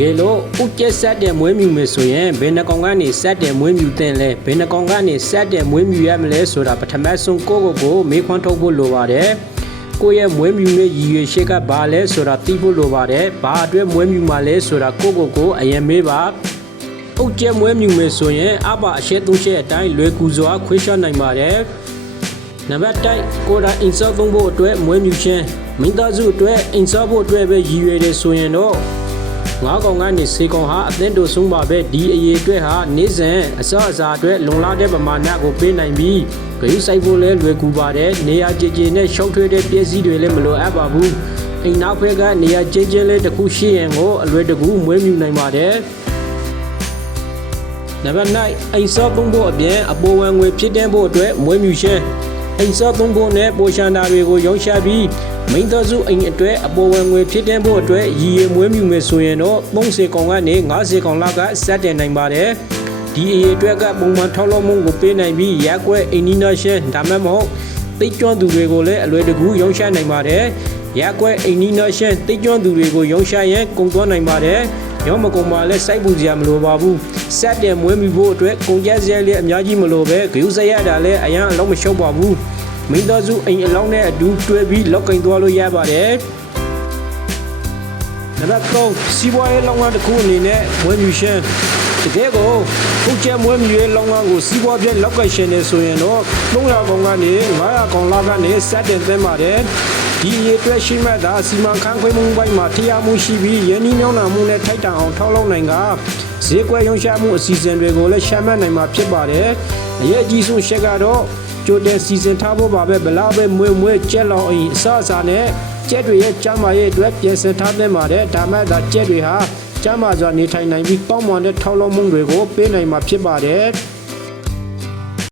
ကယ်လို့ဥကျက်ဆက်တဲ့မွေးမြူမယ်ဆိုရင်ဘယ်နှကောင်ကနေဆက်တဲ့မွေးမြူတင်လဲဘယ်နှကောင်ကနေဆက်တဲ့မွေးမြူရမလဲဆိုတာပထမဆုံးကိုယ့်ကိုယ်ကိုမေးခွန်းထုတ်ဖို့လိုပါတယ်ကိုယ့်ရဲ့မွေးမြူရဲ့ရည်ရွယ်ချက်ကဘာလဲဆိုတာသိဖို့လိုပါတယ်ဘာအတွက်မွေးမြူမှာလဲဆိုတာကိုယ့်ကိုယ်ကိုအရင်မေးပါဥကျက်မွေးမြူမယ်ဆိုရင်အဘအရှက်သုံးရှက်အတိုင်းလွယ်ကူစွာခွေးချနိုင်ပါတယ်နံပါတ်1ကိုယ်တိုင်အင်ဆော့သုံးဖို့အတွက်မွေးမြူခြင်းမိသားစုအတွက်အင်ဆော့ဖို့အတွက်ပဲရည်ရွယ်တယ်ဆိုရင်တော့ ငါးကောင်ကနေစေကောင်ဟာအသင်းတို့ဆုံးပါပဲဒီအရေးအတွက်ဟာနေ့စဉ်အစောအစာအတွက်လုံလောက်တဲ့ပမာဏကိုပေးနိုင်ပြီးဂရုစိုက်ဖို့လည်းလွယ်ကူပါတယ်နေရာကြည်ကြည်နဲ့ရှောက်ထွေးတဲ့ပစ္စည်းတွေလည်းမလိုအပ်ပါဘူးအိမ်နောက်ဘက်ကနေရာကျဉ်းကျဉ်းလေးတစ်ခုရှိရင်ကိုအလွယ်တကူမွေးမြူနိုင်ပါတယ်နံပါတ်9အိမ်စောသုံးဖို့အပြင်အပေါ်ဝံငွေဖြစ်တဲ့ဖို့အတွက်မွေးမြူခြင်း အိမ်စောသုံးဖို့နဲ့ပိုရှန်တာတွေကိုရောင်းချပြီးမိန်းသားစုအိမ်အတွက်အပေါ်ဝံငွေဖြစ်တဲ့ဖို့အတွက်ရည်ရည်မွေးမြူမယ်ဆိုရင်တော့30ကောင်ကနေ50ကောင်လောက်ကစတင်နိုင်ပါတယ်ဒီအရေးအတွက်ကပုံမှန်ထောက်လို့မှုကိုပေးနိုင်ပြီးရက်ွက်အိန္ဒိနရှင်ဒါမှမဟုတ်သိကျွမ်းသူတွေကိုလည်းအလွယ်တကူရောင်းချနိုင်ပါတယ်ရက်ွက်အိန္ဒိနရှင်သိကျွမ်းသူတွေကိုရောင်းချရင်ကုန်သွန်းနိုင်ပါတယ် ရောမကုန်ပါလဲစိုက်ပူစရာမလိုပါဘူးစက်တယ်မွေးမြူဖို့အတွက်ကုန်ကျစရာလည်းအများကြီးမလိုပဲဂရုစရရတာလည်းအရင်အလုံးမရှုပ်ပါဘူးမိသားစုအိမ်အလောင်းနဲ့အတူတွဲပြီးလောက်ကင်သွားလို့ရပါတယ်နံပါတ်3စီးပွားရေးလုပ်ငန်းတစ်ခုအနေနဲ့မွေးမြူရှင်တကယ်ကိုခုကျဲမွေးမြူရေးလုပ်ငန်းကိုစီးပွားပြလောက်ကင်ရှင်နေဆိုရင်တော့300ကောင်ကနေ900ကောင်လောက်ကနေစက်တင်သွင်းပါတယ် ဒီအရေးအတွက်ရှိမှတ်တာစီမံခန့်ခွဲမှုပိုင်းမှာတရားမှုရှိပြီးယင်းနှီးမြှောက်နှံမှုနဲ့ထိုက်တန်အောင်ထောက်လုပ်နိုင်ကဈေးကွက်ရုံရှာမှုအစီအစဉ်တွေကိုလည်းရှာမှတ်နိုင်မှာဖြစ်ပါတယ်အရေးအကြီးဆုံးရှက်ကတော့ကြိုတင်စီစဉ်ထားဖို့ပါပဲဘလောက်ပဲမွေးမွေးကြက်လောင်အိမ်အစအစာနဲ့ကြက်တွေရဲ့ကျန်းမာရေးအတွက်ပြင်ဆင်ထားသင့်ပါတယ်ဒါမှသာကြက်တွေဟာကျန်းမာစွာနေထိုင်နိုင်ပြီးကောင်းမွန်တဲ့ထောက်လုပ်မှုတွေကိုပေးနိုင်မှာဖြစ်ပါတယ်